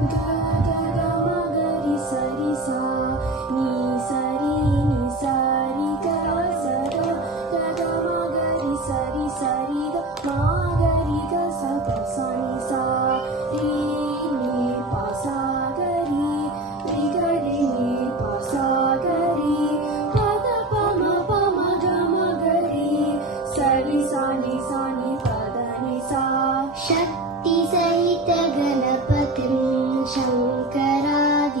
ग ग ग म ग रि स रि सा नि स रि नि सा रि ग स ग ग ग म ग रि स रि ग म ग रि ग स ग ಸ नि सा रि नि ಪ ಸ ಗ ರಿ ರಿ ಗ ರಿ ni ಪ ಸ ಗ ರಿ ಪ ಗ ಪ ಮ ಗ ಮ ಗ ರಿ ಸ ರಿ ಸ ನಿ ಪ ದ ನಿ सा शक्ति सहित गणपतिं शङ्करादिसेवितं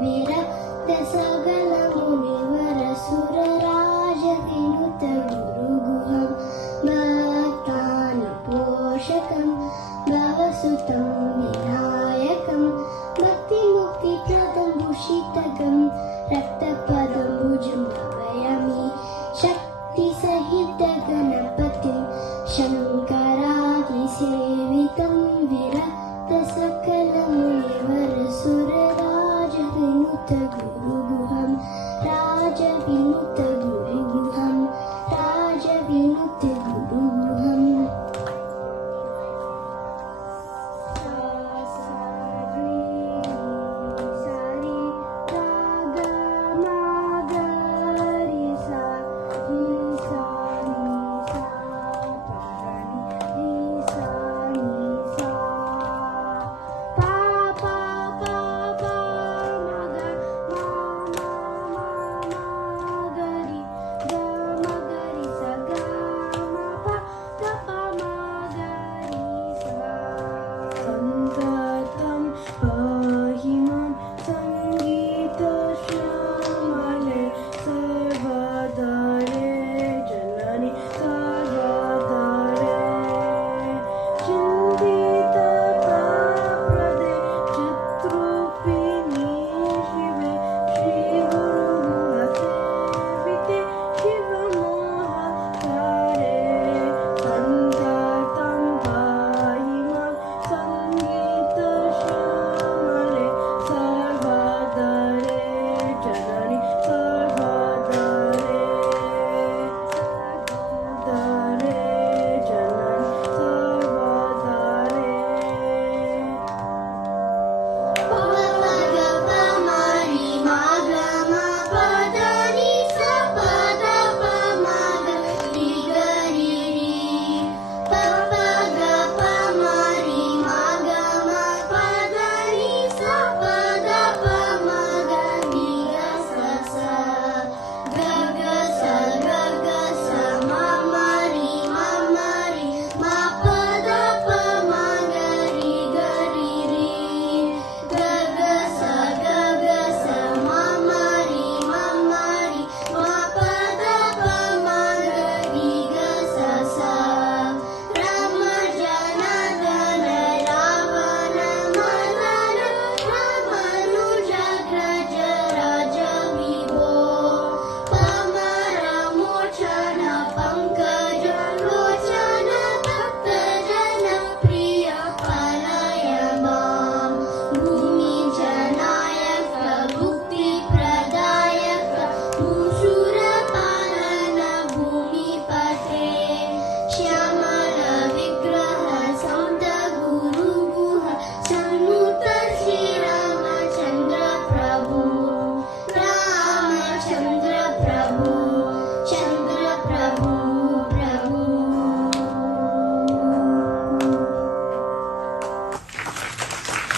विरक्त सकल मुनिवर सुरराजविनुत गुरुगुहं भक्तानुपोषकं भवसुतं विनायकं भक्तिमुक्तिप्रदं भूषितकं रक्तपदं भुजं भावयामि